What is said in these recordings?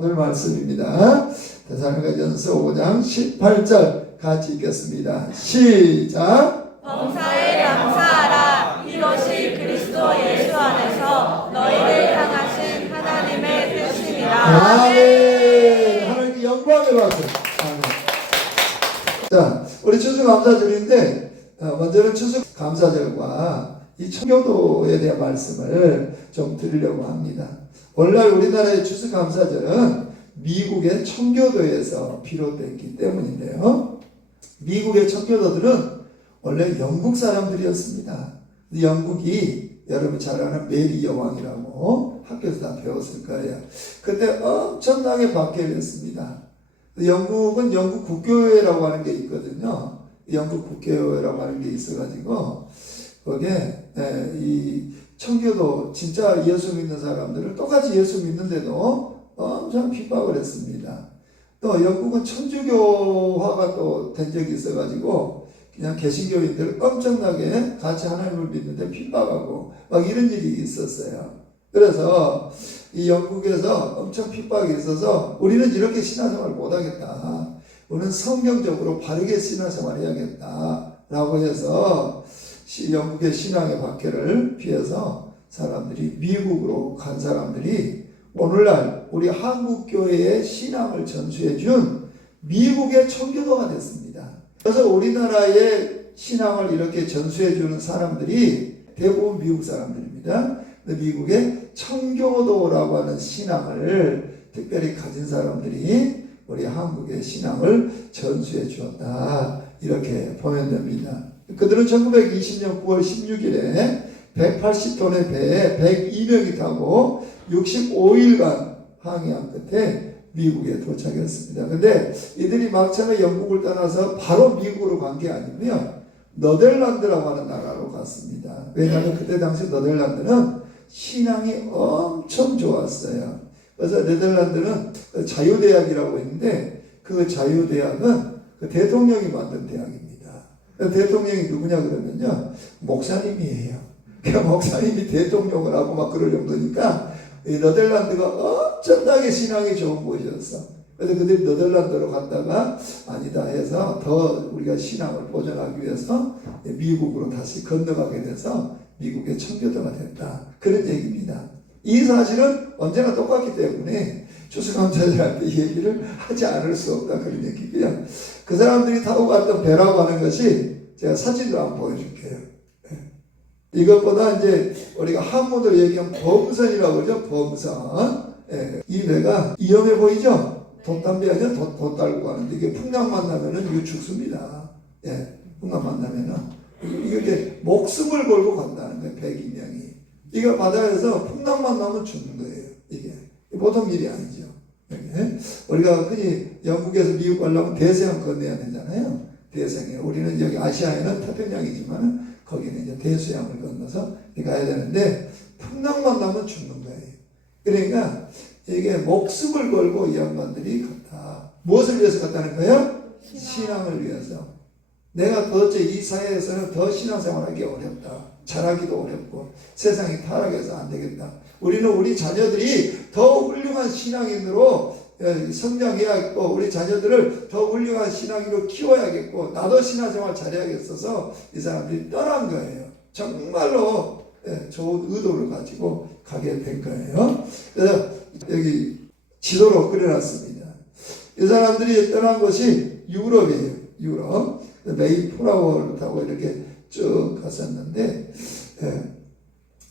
오늘 말씀입니다. 데살로니가전서 5장 18절 같이 읽겠습니다. 시작. 범사에 감사하라. 이것이 그리스도 예수 안에서 너희를 향하신 하나님의 뜻입니다. 아멘. 하나님께 영광의 박수. 아멘. 자, 우리 추수감사절인데 먼저는 추수감사절과 이 청교도에 대한 말씀을 좀 드리려고 합니다. 오늘날 우리나라의 추수감사절은 미국의 청교도에서 비롯됐기 때문인데요. 미국의 청교도들은 원래 영국 사람들이었습니다. 영국이 여러분 잘 아는 메리 여왕이라고 학교에서 다 배웠을 거예요. 그때 엄청나게 박해를 영국은 영국 국교회라고 하는 게 있거든요. 영국 국교회라고 하는 게 있어가지고 거기에 이 청교도 진짜 예수 믿는 사람들을 똑같이 예수 믿는데도 엄청 핍박을 했습니다. 또 영국은 천주교화가 또 된 적이 있어가지고 그냥 개신교인들을 엄청나게 같이 하나님을 믿는데 핍박하고 막 이런 일이 있었어요. 그래서 이 영국에서 엄청 핍박이 있어서 우리는 이렇게 신앙생활 못하겠다. 우리는 성경적으로 바르게 신앙생활 해야겠다. 라고 해서 영국의 신앙의 박해를 피해서 사람들이 미국으로 간 사람들이 오늘날 우리 한국교회의 신앙을 전수해 준 미국의 청교도가 됐습니다. 그래서 우리나라의 신앙을 이렇게 전수해 주는 사람들이 대부분 미국 사람들입니다. 미국의 청교도라고 하는 신앙을 특별히 가진 사람들이 우리 한국의 신앙을 전수해 주었다. 이렇게 보면 됩니다. 그들은 1920년 9월 16일에 180톤의 배에 102명이 타고 65일간 항해한 끝에 미국에 도착했습니다. 근데 이들이 막창에 영국을 떠나서 바로 미국으로 간 게 아니고요. 네덜란드라고 하는 나라로 갔습니다. 왜냐하면 그때 당시 네덜란드는 신앙이 엄청 좋았어요. 그래서 네덜란드는 자유대학이라고 있는데 그 자유대학은 그 대통령이 만든 대학입니다. 대통령이 누구냐 그러면요. 목사님이에요. 그러니까 목사님이 대통령을 하고 막 그럴 정도니까 이 네덜란드가 엄청나게 신앙이 좋은 곳이었어. 그래서 그들이 네덜란드로 갔다가 아니다 해서 더 우리가 신앙을 보존하기 위해서 미국으로 다시 건너가게 돼서 미국의 청교도가 됐다. 그런 얘기입니다. 이 사실은 언제나 똑같기 때문에 추수감사절한테 이 얘기를 하지 않을 수 없다. 그런 얘기고요. 그 사람들이 타고 갔던 배라고 하는 것이 제가 사진으로 한번 보여줄게요. 이것보다 이제 우리가 한문으로 얘기하면 범선이라고 그러죠. 범선. 이 배가 위험해 보이죠? 돛담배 아니라 돛 달고 하는데 이게 풍랑 만나면은 이거 죽습니다. 풍랑 만나면은 이게 목숨을 걸고 간다는 거예요. 102명이. 이거 바다에서 풍랑만 나면 죽는 거예요. 이게 보통 일이 아니죠. 우리가 흔히 영국에서 미국 가려면 대서양 건너야 되잖아요. 대서양에 우리는 여기 아시아에는 태평양이지만 거기는 이제 대서양을 건너서 가야 되는데 풍랑만 나면 죽는 거예요. 그러니까 이게 목숨을 걸고 이 양반들이 갔다. 무엇을 위해서 갔다는 거예요? 신앙을 위해서. 내가 도대체 이 사회에서는 더 신앙생활하기 어렵다. 잘하기도 어렵고 세상이 타락해서 안 되겠다. 우리는 우리 자녀들이 더 훌륭한 신앙인으로 성장해야겠고 우리 자녀들을 더 훌륭한 신앙인으로 키워야겠고 나도 신앙생활 잘해야겠어서 이 사람들이 떠난 거예요. 정말로 좋은 의도를 가지고 가게 된 거예요. 그래서 여기 지도로 그려놨습니다. 이 사람들이 떠난 곳이 유럽이에요. 유럽. 메이플라워를 타고 이렇게 쭉 갔었는데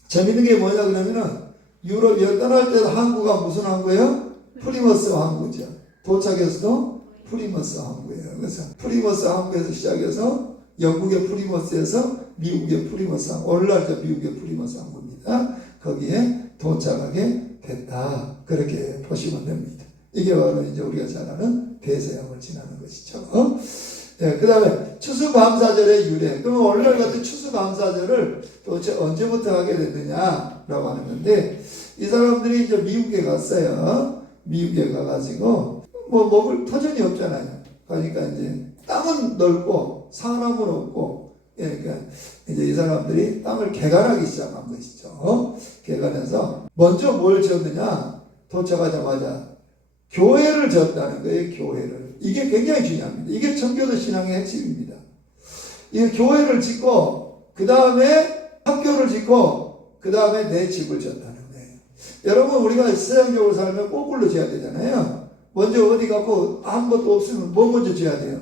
재밌는 게 뭐냐 그러면은 유럽에 떠날 때도 항구가 무슨 항구예요? 프리머스 항구죠. 도착해서도 프리머스 항구예요. 그래서 프리머스 항구에서 시작해서 영국의 프리머스에서 미국의 프리머스 항구, 오늘날 미국의 프리머스 항구입니다. 거기에 도착하게 됐다. 그렇게 보시면 됩니다. 이게 바로 이제 우리가 잘 아는 대서양을 지나는 것이죠. 그 다음에 추수감사절의 유래. 그러면 오늘날 같은 추수감사절을 도대체 언제부터 하게 됐느냐라고 하는 건데, 이 사람들이 이제 미국에 갔어요. 미국에 가가지고, 뭐 먹을 터전이 없잖아요. 그러니까 이제 땅은 넓고, 사람은 없고, 그러니까 이제 이 사람들이 땅을 개간하기 시작한 것이죠. 개간해서, 먼저 뭘 지었느냐? 도착하자마자 교회를 졌다는 거예요. 교회를. 이게 굉장히 중요합니다. 이게 청교도 신앙의 핵심입니다. 이 교회를 짓고 그 다음에 학교를 짓고 그 다음에 내 집을 졌다는 거예요. 여러분 우리가 세상적으로 살면 거꾸로 지어야 되잖아요. 먼저 어디 가고 아무것도 없으면 뭐 먼저 지어야 돼요?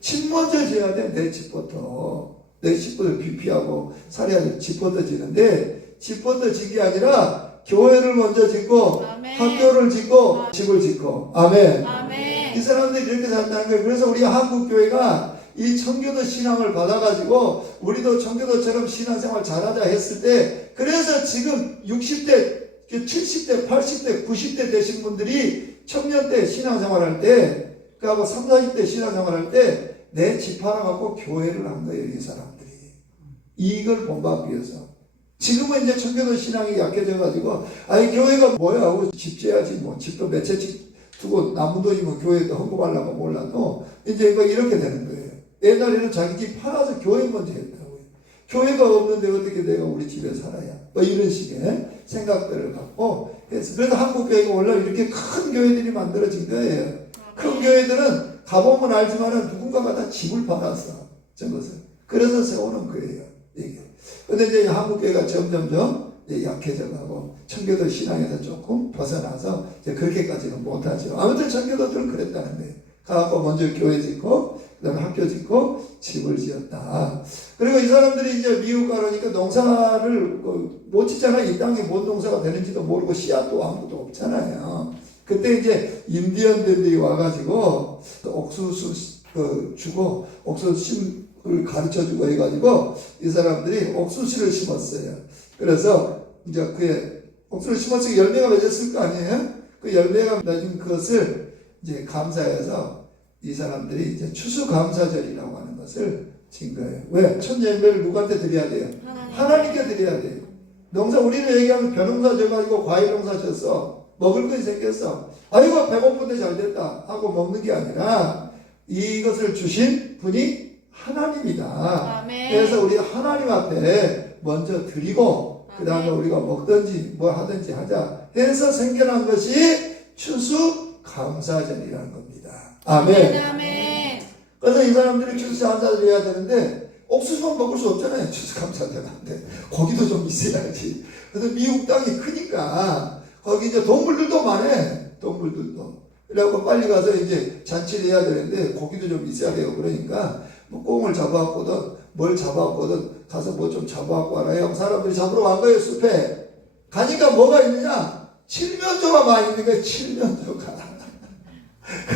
집 먼저 지어야 돼. 내 집부터. 내 집부터 비피하고 살아야 돼. 집부터 지는데 집부터 짓게 아니라 교회를 먼저 짓고 아멘. 학교를 짓고 아멘. 집을 짓고 아멘. 아멘. 이 사람들이 이렇게 산다는 거예요. 그래서 우리 한국교회가 이 청교도 신앙을 받아가지고 우리도 청교도처럼 신앙생활 잘하자 했을 때 그래서 지금 60대, 70대, 80대, 90대 되신 분들이 청년 때 신앙생활 할 때 그하고 30, 40대 신앙생활 할 때 내 집 하나 갖고 교회를 한 거예요. 이 사람들이. 이걸 본받기 위해서. 지금은 이제 청교도 신앙이 약해져가지고 아이 교회가 뭐야 하고 집 지어야지 뭐 집도 몇 채씩 두고 남은 돈이면 교회도 헌금하려고 몰라도 이제 이렇게 되는 거예요. 옛날에는 자기 집 팔아서 교회 먼저 했다고요. 교회가 없는데 어떻게 내가 우리 집에 살아야 뭐 이런 식의 생각들을 갖고 해서 그래서 한국교회가 원래 이렇게 큰 교회들이 만들어진 거예요. 큰 교회들은 가보면 알지만은 누군가가 다 집을 팔았어. 저것을. 그래서 세우는 거예요. 이게. 근데 이제 한국교회가 점점점 약해져가고 청교도 신앙에서 조금 벗어나서 이제 그렇게까지는 못하죠. 아무튼 청교도들은 그랬다는 거예요. 가고 먼저 교회 짓고 그다음에 학교 짓고 집을 지었다. 그리고 이 사람들이 이제 미국 가려니까 농사를 못 짓잖아요. 이 땅에 뭔 농사가 되는지도 모르고 씨앗도 아무것도 없잖아요. 그때 이제 인디언들이 와가지고 옥수수 주고 옥수수를 가르쳐주고 해가지고 이 사람들이 옥수수를 심었어요. 그래서 이제 그게 옥수수를 심었으니 열매가 맺었을 거 아니에요? 그 열매가 맺은 것을 이제 감사해서 이 사람들이 이제 추수감사절이라고 하는 것을 진 거예요. 왜? 첫 열매를 누구한테 드려야 돼요? 하나님께 드려야 돼요. 농사 우리는 얘기하면 벼농사 져가지고 과일 농사 졌어. 먹을 것이 생겼어. 아이고 배고픈데 잘 됐다 하고 먹는 게 아니라 이것을 주신 분이 하나님이다. 아멘. 그래서 우리 하나님 앞에 먼저 드리고 그 다음에 우리가 먹든지 뭐 하든지 하자 해서 생겨난 것이 추수감사절이라는 겁니다. 아멘. 아멘. 그래서 이 사람들이 추수감사절 해야 되는데 옥수수만 먹을 수 없잖아요. 추수감사절한테 고기도 좀 있어야지. 그래서 미국 땅이 크니까 거기 이제 동물들도 많아. 동물들도. 그래갖고 빨리 가서 이제 잔치를 해야 되는데 고기도 좀 있어야 돼요. 그러니까 뭐 꽁을 잡아왔거든 뭘 잡아왔거든 가서 뭐 좀 잡아왔고 와라. 사람들이 잡으러 간 거예요. 숲에. 가니까 뭐가 있느냐? 칠면조가 많이 있는 거예요. 칠면조가.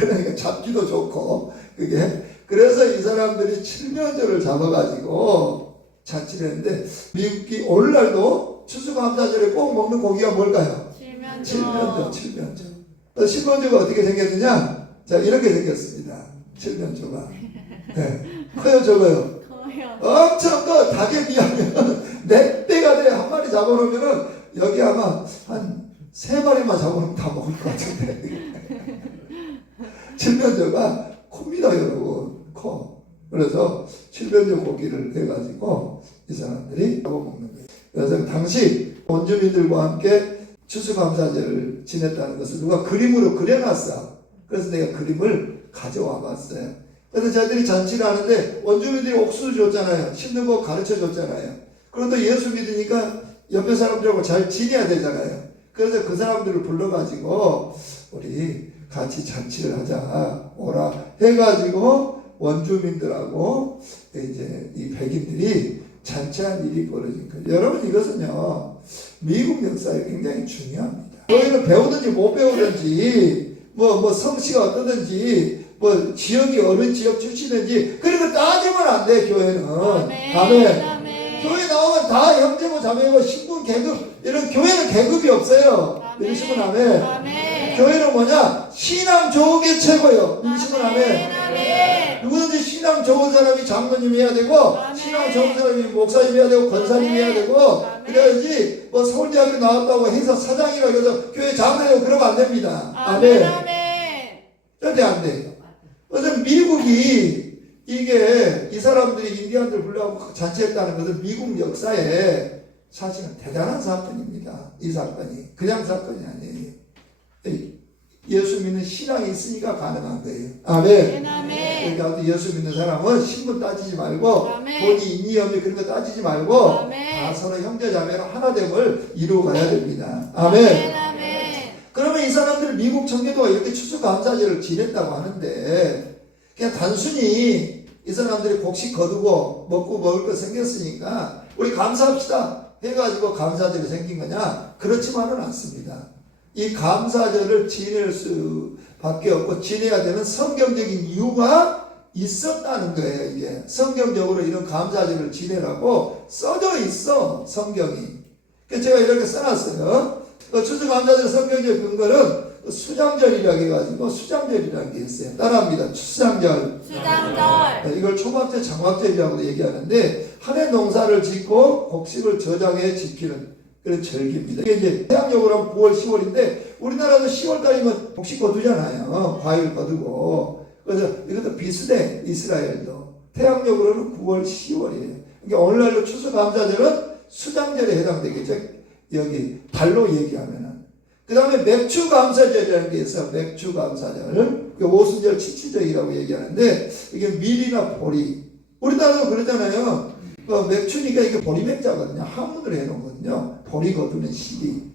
그러니까 잡기도 좋고 그게. 그래서 이 사람들이 칠면조를 잡아가지고 잔치를 했는데 미국이 오늘날도 추수감사절에 꼭 먹는 고기가 뭘까요? 칠면조. 칠면조가 어떻게 생겼느냐? 자, 이렇게 생겼습니다. 칠면조가. 네. 커요, 적어요? 커요. 엄청 커. 닭에 비하면 4배가 돼. 한 마리 잡아놓으면은 여기 아마 한 3마리만 잡아놓으면 다 먹을 것 같은데. 칠면조가 큽니다, 여러분. 커. 그래서 칠면조 고기를 해가지고 이 사람들이 잡아먹는 거예요. 그래서 당시 원주민들과 함께 추수감사절을 지냈다는 것을 누가 그림으로 그려놨어. 그래서 내가 그림을 가져와 봤어요. 그래서 저희들이 잔치를 하는데 원주민들이 옥수수 줬잖아요. 심는 거 가르쳐 줬잖아요. 그런데 예수 믿으니까 옆에 사람들하고 잘 지내야 되잖아요. 그래서 그 사람들을 불러가지고 우리 같이 잔치를 하자 오라 해가지고 원주민들하고 이제 이 백인들이 잔치한 일이 벌어진 거예요. 여러분 이것은요 미국 역사에 굉장히 중요합니다. 너희는 배우든지 못 배우든지 뭐 성씨가 어떠든지 뭐 지역이 어느 지역 출신인지 그런 거 따지면 안 돼. 교회는. 아멘. 교회 나오면 다 형제고 자매고 신분 계급 이런 교회는 계급이 없어요. 믿으시면 아멘. 교회는 뭐냐? 신앙 좋은 게 최고예요. 믿으시면 아멘. 누구든지 신앙 좋은 사람이 장로님 해야 되고 신앙 좋은 사람이 목사님 해야 되고 권사님 해야 되고 그래야지 뭐 서울대학교 나왔다고 해서 사장이라고 해서 교회 장로되고 그러면 안 됩니다. 아멘. 절대 안 돼요. 그래서 미국이 이게 이 사람들이 인디언들 불러가고 잔치했다는 것은 미국 역사에 사실은 대단한 사건입니다. 이 사건이 그냥 사건이 아니에요. 예수 믿는 신앙이 있으니까 가능한 거예요. 아멘. 아멘. 그러니까 예수 믿는 사람은 신분 따지지 말고 아멘. 돈이 있니 없니 그런 거 따지지 말고 아멘. 다 서로 형제자매로 하나됨을 이루어가야 됩니다. 아멘. 아멘. 그러면 이 사람들 미국 청교도가 이렇게 추수감사절을 지냈다고 하는데 그냥 단순히 이 사람들이 곡식 거두고 먹고 먹을 거 생겼으니까 우리 감사합시다 해가지고 감사절이 생긴 거냐? 그렇지만은 않습니다. 이 감사절을 지낼 수밖에 없고 지내야 되는 성경적인 이유가 있었다는 거예요. 이게 성경적으로 이런 감사절을 지내라고 써져 있어 성경이. 그래서 제가 이렇게 써놨어요. 추수감사절 성경적 근거는 수장절이라고 해가지고 수장절이라는 게 있어요. 따라합니다. 수장절. 수장절. 이걸 초막절 장막절이라고 얘기하는데 한 해 농사를 짓고 곡식을 저장해 지키는 그런 절기입니다. 이게 이제 태양적으로 하면 9월 10월인데 우리나라도 10월달이면 곡식 거두잖아요. 과일 거두고. 그래서 이것도 비슷해. 이스라엘도 태양적으로는 9월 10월이에요. 그러니까 오늘날로 추수감사절은 수장절에 해당되겠죠. 여기 달로 얘기하면은. 그 다음에 맥추감사절이라는 게 있어요. 맥추감사절. 오순절 치치절이라고 얘기하는데 이게 밀이나 보리. 우리나라도 그러잖아요. 맥추니까 이게 보리맥자거든요. 한문으로 해놓거든요. 보리 거두는 시기.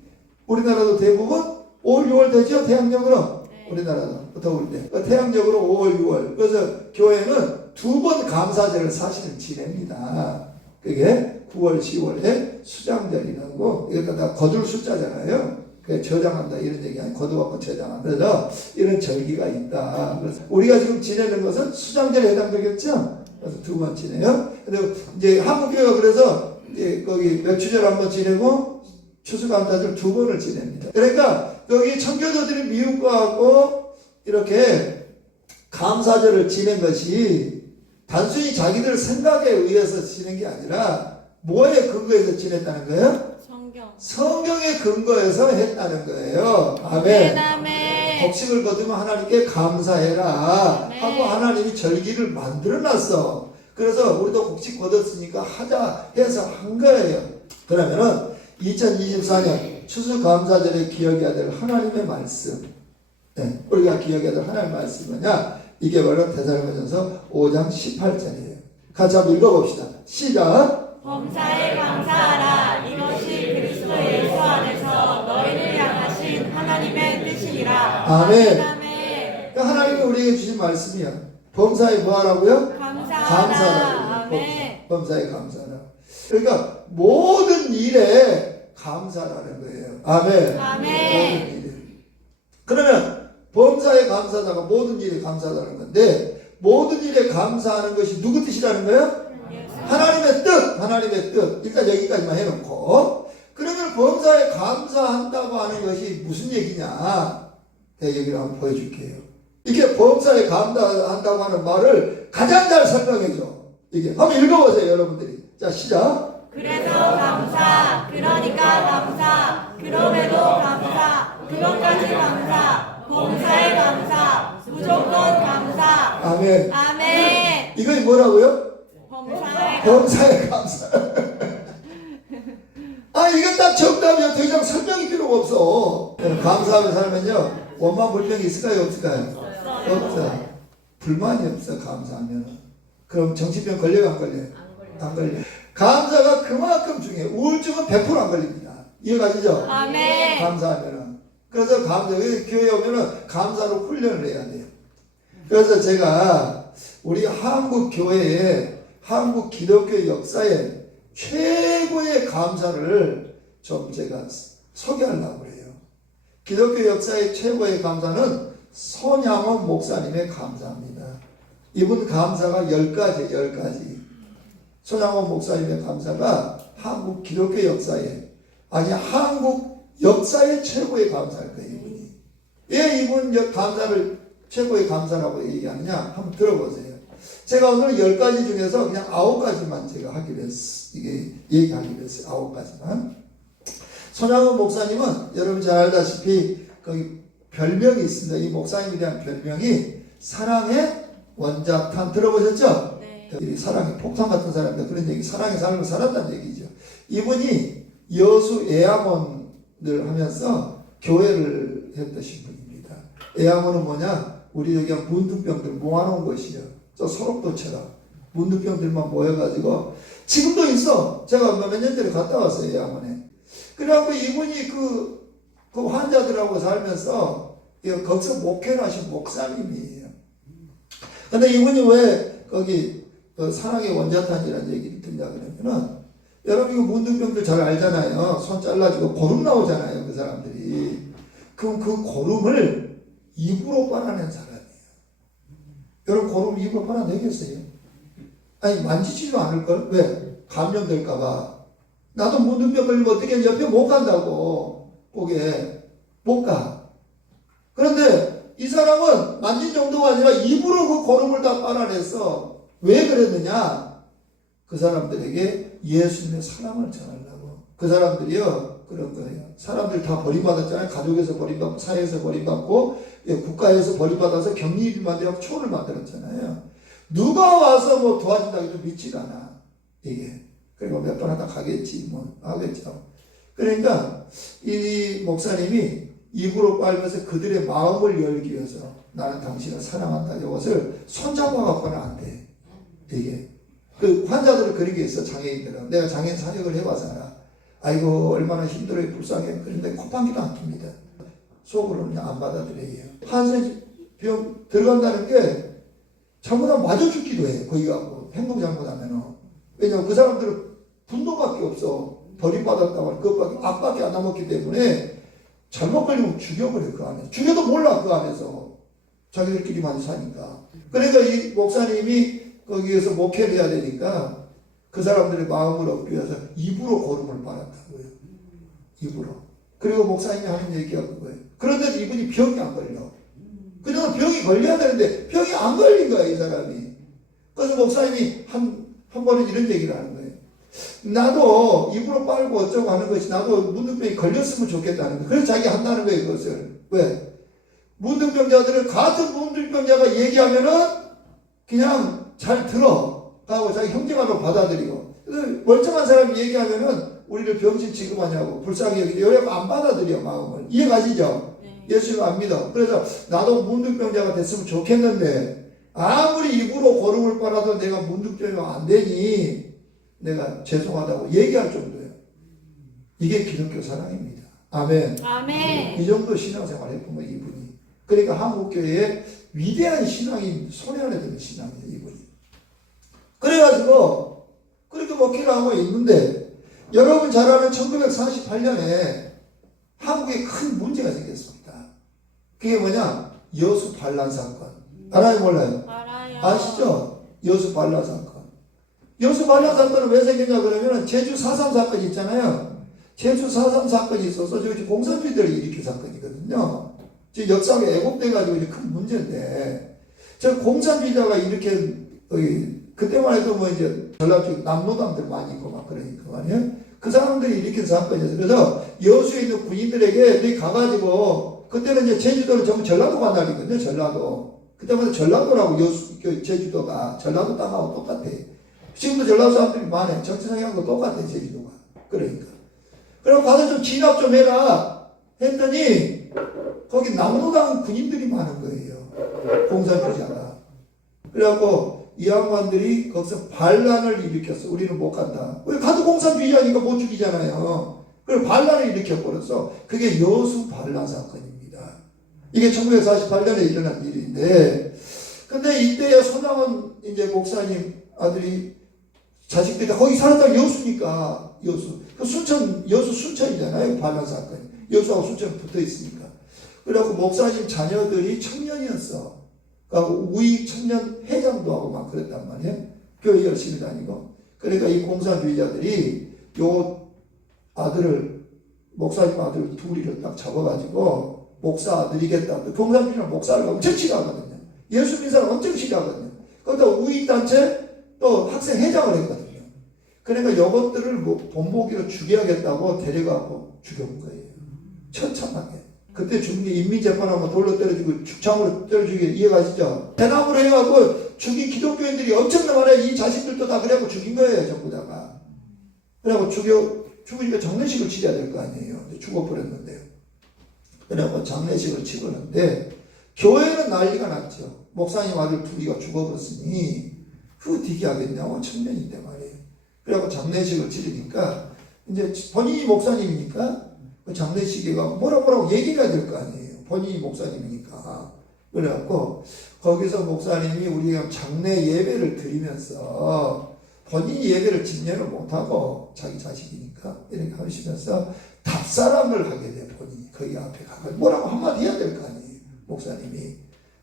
우리나라도 대부분 5월, 6월 되죠? 태양적으로. 우리나라도 더울 때. 태양적으로 5월, 6월. 그래서 교회는 2번 감사절을 사실은 지냅니다. 그게 9월, 10월에 수장절이라고. 이것도 다 거둘 숫자잖아요. 그게 저장한다 이런 얘기 아니에요. 거두갖고 저장한다. 그래서 이런 절기가 있다. 그래서 우리가 지금 지내는 것은 수장절에 해당되겠죠? 그래서 2번 지내요. 근데 이제 한국교회가 그래서 이제 거기 맥추절 한번 지내고 추수감사절 2번을 지냅니다. 그러니까 여기 청교도들이 미국과하고 이렇게 감사절을 지낸 것이 단순히 자기들 생각에 의해서 지낸 게 아니라 뭐에 근거해서 지냈다는 거예요? 성경의 근거에서 했다는 거예요. 아멘. 아멘. 곡식을 거두면 하나님께 감사해라 아멘. 하고 하나님이 절기를 만들어놨어. 그래서 우리도 곡식 거뒀으니까 하자 해서 한 거예요. 그러면은 2024년 추수감사절에 기억해야 될 하나님의 말씀. 네, 우리가 기억해야 될 하나님의 말씀이 뭐냐? 이게 바로 데살로니가전서 5장 18절이에요. 같이 한번 읽어봅시다. 시작. 범사에 감사하라. 이것이 그리스도 예수 안에서 너희를 향하신 하나님의 뜻이니라. 아멘. 아멘. 그러니까 하나님이 우리에게 주신 말씀이야. 범사에 뭐 하라고요? 감사하라. 아멘. 범사에 감사하라. 그러니까 모든 일에 감사라는 거예요. 아멘. 아멘. 모든 일에. 그러면 범사에 감사하다가 모든 일에 감사하다는 건데 모든 일에 감사하는 것이 누구 뜻이라는 거예요? 하나님의 뜻, 하나님의 뜻. 일단 여기까지만 해놓고 그러면 범사에 감사한다고 하는 것이 무슨 얘기냐? 내가 여기를 한번 보여줄게요. 이게 범사에 감사한다고 하는 말을 가장 잘 설명해줘. 이게 한번 읽어보세요, 여러분들이. 자, 시작. 그래서 감사, 그러니까 감사, 그럼에도 감사, 그것까지 감사, 범사에 감사, 무조건 감사. 아멘. 아멘. 이거 뭐라고요? 범사에 감사. 아, 이게 딱 정답이야. 더 이상 설명이 필요가 없어. 감사하며 살면요, 원망 불평이 있을까요? 없을까요? 없어. 불만이 없어, 감사하면. 그럼 정신병 걸려요, 안 걸려요? 안 걸려. 감사가 그만큼 중요해요. 우울증은 100% 안 걸립니다. 이해가시죠? 아멘. 감사하면은. 그래서 교회에 오면은 감사로 훈련을 해야 돼요. 그래서 제가 우리 한국 교회에 한국 기독교 역사에 최고의 감사를 좀 제가 소개하려고 해요. 기독교 역사의 최고의 감사는 손양원 목사님의 감사입니다. 이분 감사가 10가지. 손양원 목사님의 감사가 한국 기독교 역사에, 아니 한국 역사의 최고의 감사일 거예요. 이분이. 왜 이분 감사를 최고의 감사라고 얘기하느냐? 한번 들어보세요. 제가 오늘 10가지 중에서 그냥 9가지만 제가 하기로 했어요. 이게 얘기하기로 했어요. 9가지만. 손양원 목사님은 여러분 잘 알다시피 거기 별명이 있습니다. 이 목사님에 대한 별명이 사랑의 원자탄. 들어보셨죠? 네. 사랑의 폭탄 같은 사람입니다. 그런 얘기, 사랑의 삶을 살았다는 얘기죠. 이분이 여수 예암원을 하면서 교회를 했던 분입니다. 애양어는 뭐냐? 우리 여기 문둥병들 모아놓은 것이요. 저 소록도처럼 문둥병들만 모여가지고 지금도 있어. 제가 몇 년 전에 갔다 왔어요. 애양원에. 그래갖고 이분이 그 환자들하고 살면서 거기서 목회를 하신 목사님이에요. 근데 이분이 왜 거기 사랑의 원자탄이라는 얘기를 듣냐 그러면은 여러분 이거 문둥병들 잘 알잖아요. 손 잘라지고 고름 나오잖아요. 그 사람들이. 그럼 그 고름을 입으로 빨아낸 사람이에요. 여러분 고름 입으로 빨아내겠어요? 아니 만지지도 않을걸? 왜? 감염될까봐. 나도 문둥병 걸리면 어떻게 옆에 못 간다고. 거기에 못 가. 그런데 이 사람은 만진 정도가 아니라 입으로 그 고름을 다 빨아냈어. 왜 그랬느냐? 그 사람들에게 예수님의 사랑을 전하려고. 그 사람들이요 그런 거예요. 사람들 다 버림받았잖아요. 가족에서 버림받고 사회에서 버림받고 국가에서 버림받아서 격리를 만들고 초를 만들었잖아요. 누가 와서 뭐 도와준다고 해도 믿지가 않아. 이게. 그리고 몇 번 하다 가겠지 뭐 하겠죠. 그러니까 이 목사님이 입으로 빨면서 그들의 마음을 열기 위해서 나는 당신을 사랑한다. 이것을 손잡아 갖고는 안 돼. 이게. 그 환자들은 그런 게 있어. 장애인들은. 내가 장애인 사역을 해봐서 알아. 아이고 얼마나 힘들어요. 불쌍해. 그런데 코판기도 안 낍니다. 속으로는 그냥 안 받아들여요. 한센병 들어간다는 게 잘못하면 맞아 죽기도 해. 거기 가고 행동 잘못하면은. 왜냐면 그 사람들은 분노밖에 없어. 버림받았다고 그것밖에 악밖에 안 남았기 때문에 잘못 걸리면 죽여버려. 그 안에서. 죽여도 몰라. 그 안에서. 자기들끼리만 사니까. 그러니까 이 목사님이 거기에서 목회를 해야 되니까 그 사람들의 마음을 얻기 위해서 입으로 고름을 빨았다고요. 입으로. 그리고 목사님이 하는 얘기가 그거예요. 그런데 이분이 병이 안 걸려. 그냥 병이 걸려야 되는데 병이 안 걸린 거야, 이 사람이. 그래서 목사님이 한 번은 이런 얘기를 하는 거예요. 나도 입으로 빨고 어쩌고 하는 것이 나도 문둥병이 걸렸으면 좋겠다는 거예요. 그래서 자기 한다는 거예요, 그것을. 왜? 문둥병자들은 같은 문둥병자가 얘기하면은 그냥 잘 들어. 하고 자기 형제가로 받아들이고. 멀쩡한 사람이 얘기하면은 우리를 병신 취급하냐고 불쌍히 여기고 여러분 안 받아들여 마음을. 이해가시죠? 네. 예수님 안 믿어. 그래서 나도 문둥병자가 됐으면 좋겠는데 아무리 입으로 고름을 빨아도 내가 문둥병자가 안 되니 내가 죄송하다고 얘기할 정도예요. 이게 기독교 사랑입니다. 아멘. 아멘. 이 정도 신앙생활 했던 거예요, 이분이. 그러니까 한국교회의 위대한 신앙이 손에 안에 드는 신앙이에요, 이분이. 그래가지고 그렇게 목회를 하고 있는데 여러분 잘 아는 1948년에 한국에 큰 문제가 생겼습니다. 그게 뭐냐? 여수 반란 사건. 알아요, 몰라요? 알아요. 아시죠? 여수 반란 사건. 여수 반란 사건은 왜 생겼냐 그러면 제주 4.3 사건이 있잖아요. 제주 4.3 사건이 있어서 저기 공산주의들이 일으킨 사건이거든요. 지금 역사가 왜곡돼가지고 이제 큰 문제인데 저 공산주의자가 이렇게 그때만 해도 뭐 이제 전라도 쪽 남로당들 많이 있고 막 그러니까 말이에요. 그 사람들이 일으킨 사건이었어요. 그래서 여수에 있는 군인들에게 가가지고 그때는 이제 제주도는 전부 전라도가 날리거든요. 전라도. 그때마다 전라도라고 여수 제주도가 전라도 땅하고 똑같아. 지금도 전라도 사람들이 많아. 정치 성향도 똑같아 제주도가. 그러니까. 그리고 가서 좀 진압 좀 해라 했더니 거기 남로당 군인들이 많은 거예요. 공산주의자가. 그래갖고 이 양반들이 거기서 반란을 일으켰어. 우리는 못 간다. 왜 가도 공산주의자니까 못 죽이잖아요. 그래서 반란을 일으켜버렸어. 그게 여수 반란 사건입니다. 이게 1948년에 일어난 일인데, 근데 이때야 손양원 이제 목사님 아들이 자식들이 거기 살았다 여수니까 여수. 그 순천 여수 순천이잖아요. 반란 사건이. 여수하고 순천 붙어 있으니까. 그래갖고 목사님 자녀들이 청년이었어. 그러니까 우익 청년 회장도 하고 막 그랬단 말이에요. 교회 열심히 다니고. 그러니까 이 공산주의자들이 요 아들을 목사님 아들 둘이를 딱 잡아가지고 목사 아들이겠다. 공산주의는 목사를 엄청 싫어하거든요. 예수 믿는 사람 엄청 싫어하거든요. 거기다 우익단체 또 학생 회장을 했거든요. 그러니까 이것들을 본보기로 죽여야겠다고 데려가고 죽여온 거예요. 처참하게. 그때 죽은 게 인민재판하고 돌로 때려주고 죽창으로 때려주기 이해가시죠? 대나무로 해갖고 죽인 기독교인들이 엄청나 많아요. 이 자식들도 다 그래갖고 죽인 거예요. 전부 다가. 그래갖고 죽으니까 장례식을 치러야 될 거 아니에요. 죽어버렸는데요. 그래갖고 장례식을 치고는데 교회는 난리가 났죠. 목사님 아들 둘이가 죽어버렸으니 그 디기 하겠냐고 청년인데 말이에요. 그래갖고 장례식을 치르니까 이제 본인이 목사님이니까 그 장례식에 가 뭐라고 얘기를 해야 될 거 아니에요. 본인이 목사님이니까. 그래갖고 거기서 목사님이 우리가 장례 예배를 드리면서 본인이 예배를 진례를 못하고 자기 자식이니까 이렇게 하시면서 답사람을 하게 돼. 본인이 거기 앞에 가서 뭐라고 한마디 해야 될 거 아니에요. 목사님이.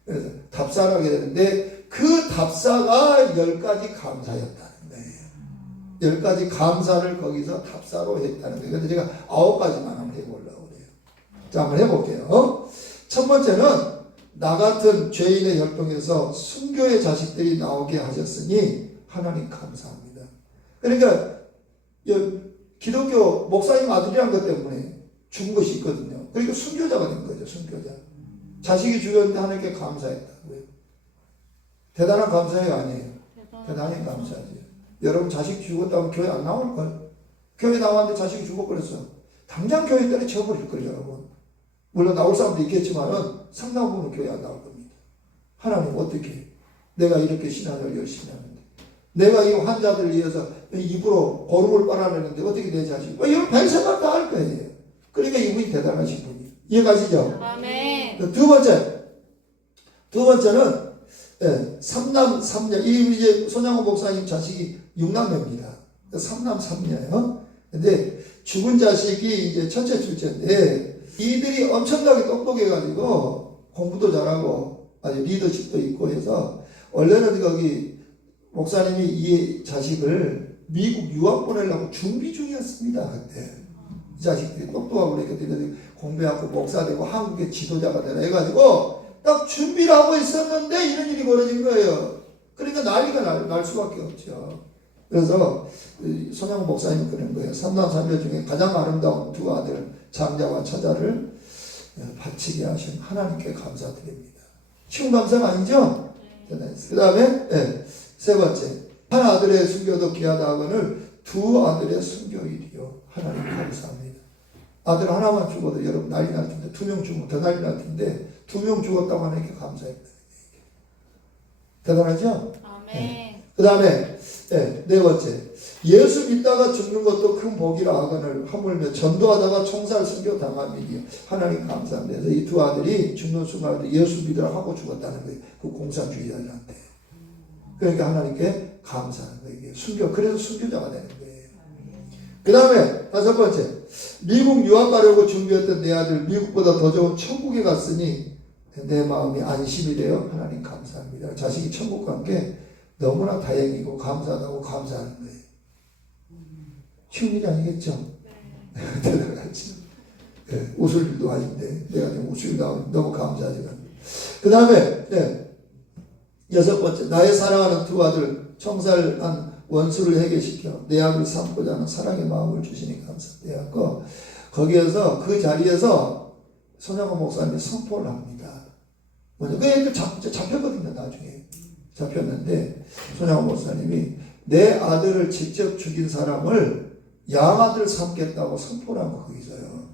그래서 답사를 하게 되는데 그 답사가 10가지 감사였다는 거예요. 10가지 감사를 거기서 답사로 했다는 거예요. 근데 제가 9가지만 한번 해보려고 그래요. 자, 한번 해볼게요. 첫 번째는 나 같은 죄인의 혈통에서 순교의 자식들이 나오게 하셨으니 하나님 감사합니다. 그러니까 기독교 목사님 아들이란 것 때문에 죽은 것이 있거든요. 그러니까 순교자가 된 거죠. 순교자. 자식이 죽었는데 하나님께 감사했다고요. 대단한 감사가 아니에요. 대단히 감사하지. 여러분 자식 죽었다고 교회 안 나올걸? 교회 나왔는데 자식이 죽어버렸어. 당장 교회 때려쳐버릴 거예요, 여러분. 물론 나올 사람도 있겠지만은 상당 부분 교회 안 나올 겁니다. 하나님 어떻게 내가 이렇게 신앙을 열심히 하는데 내가 이 환자들을 위해서 입으로 고름을 빨아내는데 어떻게 내 자식 이런 별생각 다 할 거예요. 그러니까 이분이 대단하신 분이 이해가시죠? 아멘. 두 번째는 삼남 삼녀. 이 이제 손양호 목사님 자식이 6남매입니다. 3남 3녀예요. 근데 죽은 자식이 이제 첫째 둘째인데 이들이 엄청나게 똑똑해가지고 공부도 잘하고 아주 리더십도 있고 해서 원래는 거기 목사님이 이 자식을 미국 유학 보내려고 준비 중이었습니다. 그때 이 자식들이 똑똑하고 그랬거든요. 공부하고 목사 되고 한국의 지도자가 되라 해가지고 딱 준비를 하고 있었는데 이런 일이 벌어진 거예요. 그러니까 난리가 날 수밖에 없죠. 그래서 손양호 목사님이 그런 거예요. 삼남 삼녀 중에 가장 아름다운 두 아들 장자와 처자를 바치게 하신 하나님께 감사드립니다. 쉬운 감사가 아니죠? 그 다음에 세 번째, 한 아들의 순교도 귀하다 하거늘 두 아들의 순교일이요 하나님 감사합니다. 아들 하나만 죽어도 여러분 난리 날 텐데 2명 죽으면 더 난리 날 텐데 2명 죽었다고 하나님께 감사했다. 대단하죠? 아멘. 그 다음에 네 번째, 예수 믿다가 죽는 것도 큰 복이라 하거늘 하물며 전도하다가 총살 순교 당함이니요 하나님 감사합니다. 그래서 이 두 아들이 죽는 순간에 예수 믿으라 하고 죽었다는 거예요. 그 공산주의자들한테. 그러니까 하나님께 감사하는 거예요. 순교. 그래서 순교자가 되는 거예요. 그 다음에 다섯 번째, 미국 유학 가려고 준비했던 내 아들 미국보다 더 좋은 천국에 갔으니 내 마음이 안심이 되어 하나님 감사합니다. 자식이 천국 간 게 너무나 다행이고 감사하다고 감사하는 거예요. 쉬운 일이 아니겠죠? 대단하지. 웃을 일도 아닌데 내가 지금 웃을 일도 너무 감사하지만. 그 다음에 여섯 번째, 나의 사랑하는 두 아들 청살한 원수를 해결시켜 내 아들 삼고자 하는 사랑의 마음을 주시니 감사해요. 거기에서 그 자리에서 손양호 목사님이 선포를 합니다. 먼저 그 애들 잡혔거든요. 나중에 잡혔는데 손양호 목사님이 내 아들을 직접 죽인 사람을 양아들 삼겠다고 선포를 한 거 거기서요.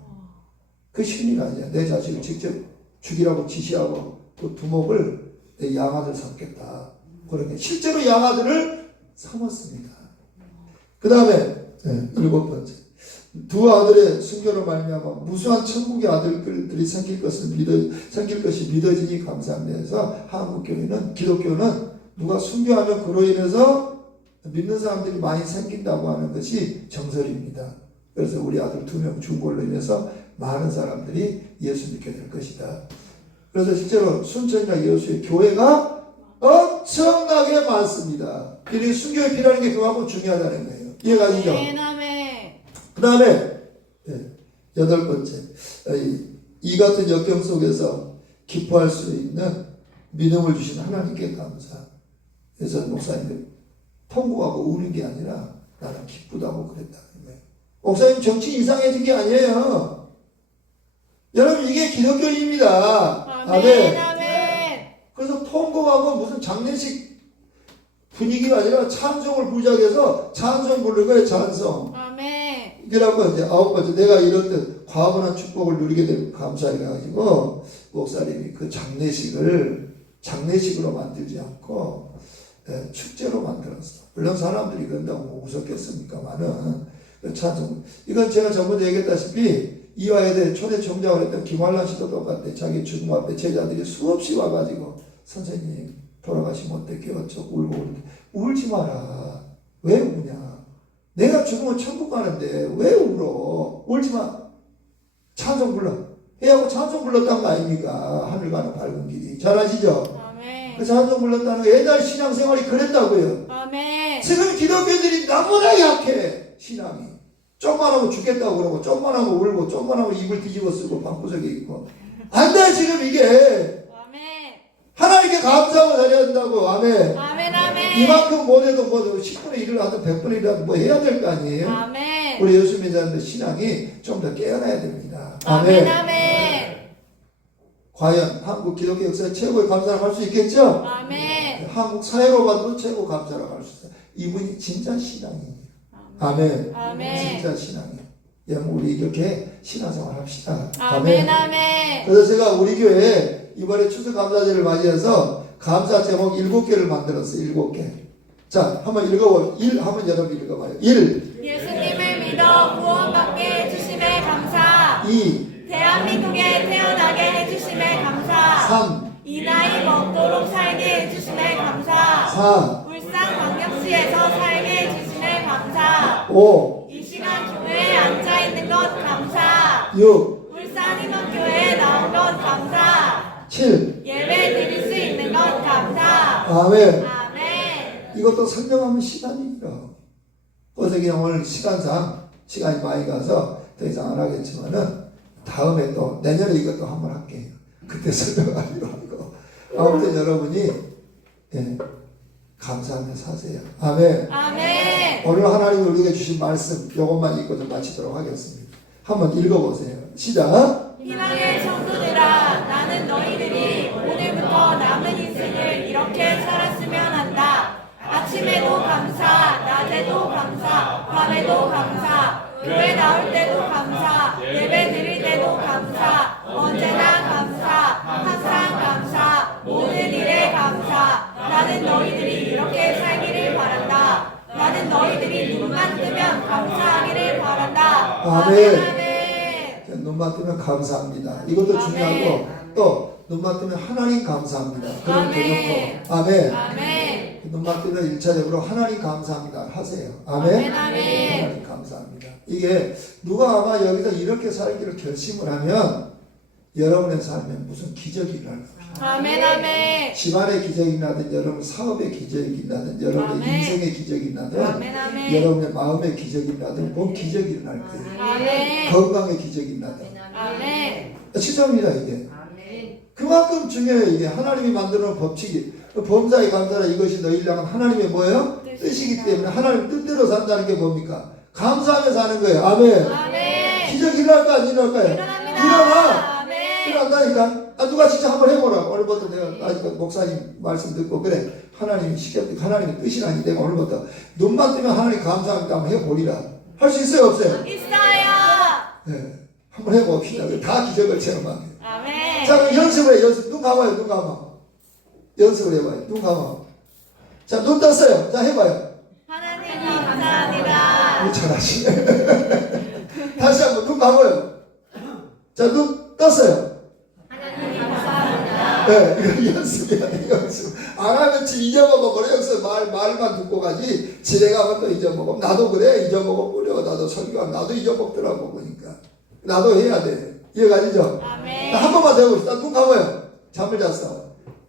그 쉬운 일 아니야. 내 자식을 직접 죽이라고 지시하고 그 두목을 내 양아들 삼겠다. 그러니까 실제로 양아들을 삼았습니다. 그 다음에 일곱 번째, 두 아들의 순교로 말미암아 무수한 천국의 아들들이 생길 것이 믿어지니 감사합니다. 그래서 한국 교회는 기독교는 누가 순교하면 그로 인해서 믿는 사람들이 많이 생긴다고 하는 것이 정설입니다. 그래서 우리 아들 2명 죽은 걸로 인해서 많은 사람들이 예수 믿게 될 것이다. 그래서 실제로 순천이나 여수의 교회가 엄청나게 많습니다. 이 순교에 필요한 게 그만큼 중요하다는 거예요. 이해가시죠? 그 다음에 여덟 번째, 이 같은 역경 속에서 기뻐할 수 있는 믿음을 주신 하나님께 감사. 그래서 목사님들 통곡하고 우는 게 아니라 나는 기쁘다고 그랬다는 거예요. 목사님 정치 이상해진 게 아니에요. 여러분 이게 기독교입니다. 아멘. 그래서 통곡하고 무슨 장례식 분위기가 아니라 찬송을 부르자고 찬송 부르는 거예요. 찬송. 아멘. 그래갖고 이제 아홉 번째, 내가 이런 듯 과분한 축복을 누리게 된 감사해가지고 목사님이 그 장례식으로 만들지 않고 축제로 만들었어. 물론 사람들이 그런다고 웃었겠습니까만은 찬송. 이건 제가 저번에 얘기했다시피 이화여대 초대 총장을 했던 김환란 씨도 똑같대. 자기 죽음 앞에 제자들이 수없이 와가지고 선생님 돌아가시면 어떡해요? 어쩌고 울고 그러는데 울지 마라. 왜 우냐? 내가 죽으면 천국 가는데 왜 울어? 울지 마. 찬송 불러. 해하고 찬송 불렀다는 거 아닙니까? 하늘 가는 밝은 길이. 잘 아시죠? 아멘. 그 찬송 불렀다는 거 옛날 신앙생활이 그랬다고요. 아멘. 지금 기독교들이 너무나 약해. 신앙이. 좀만 하면 죽겠다고 그러고 좀만 하면 울고 좀만 하면 입을 뒤집어 쓰고 방구석에 있고 안 돼. 지금 이게 아멘. 하나님께 감사하고 살아야 된다고. 아멘. 아멘. 아멘. 이만큼 못해도 뭐 10분의 1을 하든 100분의 1을 하든 뭐 해야 될 거 아니에요. 아멘. 우리 예수 믿는 신앙이 좀 더 깨어나야 됩니다. 아멘. 아멘. 과연 한국 기독교 역사의 최고의 감사를 할 수 있겠죠? 아멘. 한국 사회로 봐도 최고 감사를 할 수 있어요. 이분이 진짜 신앙이에요. 아멘. 아멘. 진짜 신앙이에요. 여러분 우리 이렇게 신앙생활 합시다. 아멘. 아멘. 그래서 제가 우리 교회에 이번에 추수 감사제를 맞이해서 감사 제목 7개를 만들었어요. 7개. 자, 한번 읽어봐요. 1 한번 여러분 읽어봐요. 1. 예수님을 믿어 구원받게 해주심에 감사. 2. 대한민국에 태어나게 해주심에 감사. 3. 이 나이 먹도록 살게 해주심에 감사. 4. 울산광역시에서 살게 해주심에 감사. 5. 이 시간 교회에 앉아있는 것 감사. 6. 울산임원교회에 나온 것 감사. 7. 예배 드릴 수 있는 것 감사. 아멘. 아멘. 이것도 설명하면 시간이 길어. 그래서 그냥 오늘 시간이 많이 가서 더 이상 안 하겠지만은 다음에 또 내년에 이것도 한번 할게요. 그때 설명하기로 하고. 아무튼 여러분이 감사하며 사세요. 아멘. 아멘. 오늘 하나님이 우리에게 주신 말씀 이것만 읽고 좀 마치도록 하겠습니다. 한번 읽어보세요. 시작. 희망의 성도들아, 나는 너희들이 오늘부터 남은 인생을 이렇게 살았으면 한다. 아침에도 감사, 낮에도 감사, 밤에도 감사, 교회 나올 때도 감사, 예배 드릴 때도 감사, 언제나 감사, 항상 감사, 모든 일에 감사. 나는 너희들이 이렇게 살기를 바란다. 나는 너희들이 눈만 뜨면 감사하기를 바란다. 아멘. 아멘. 눈만 뜨면 감사합니다. 이것도 중요하고 또 눈만 뜨면 하나님 감사합니다. 그런 아멘. 교정도 아멘. 아멘. 눈만 뜨면 1차적으로 하나님 감사합니다 하세요. 아멘. 아멘. 하나님 감사합니다. 이게 누가 아마 여기서 이렇게 살기를 결심을 하면 여러분의 삶에 무슨 기적이 일어날 겁니다. 아멘. 아멘. 집안의 기적이 나든 여러분 사업의 기적이 나든 여러분의 아멘. 인생의 기적이 나든 아멘. 아멘. 여러분의 마음의 기적이 나든 뭔 기적이 일어날 거예요. 아멘. 건강의 기적이 나든 아멘. 진짜입니다. 이게 그만큼 중요해요. 이게 하나님이 만드는 법칙이 범사에 감사라 이것이 너희를 향한 하나님의 뭐예요? 뜻이기 때문에 하나님 뜻대로 산다는 게 뭡니까? 감사하며 사는 거예요. 아멘. 아멘. 기적이 일어날까 안 일어날까요? 일어납니다. 일어나. 아멘. 일어난다니까. 누가 진짜 한번 해보라. 오늘부터 내가 아직 목사님 말씀 듣고 그래 하나님이 시켰던 하나님의 뜻이라니 내가 오늘부터 눈만 뜨면 하나님 감사합니다 한번 해보리라. 할 수 있어요 없어요? 있어요. 네. 한번 해봅시다. 다 기적을 체험하게. 아멘. 자 그럼 연습을 해. 연습. 눈 감아요. 눈 감아. 연습을 해봐요. 눈 감아. 자 눈 떴어요. 자 해봐요. 하나님 감사합니다. 잘하시네. 다시 한번 눈 감아요. 자 눈 떴어요. 하나님 감사합니다. 네, 이거 연습이야, 연습. 안 하면 잊어먹어 버려. 여기서 말만 듣고 가지. 집에 가면 또 잊어먹어. 나도 그래. 잊어먹어 버려. 나도 설교하면 나도 잊어먹더라고, 보니까. 나도 해야 돼. 이해가시죠? 아멘. 한 번만 더 해봅시다. 눈 감아요. 잠을 잤어.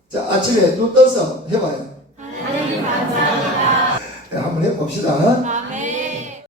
자, 아침에 눈 떠서 해봐요. 하나님 감사합니다. 네, 한번 해봅시다. 아멘.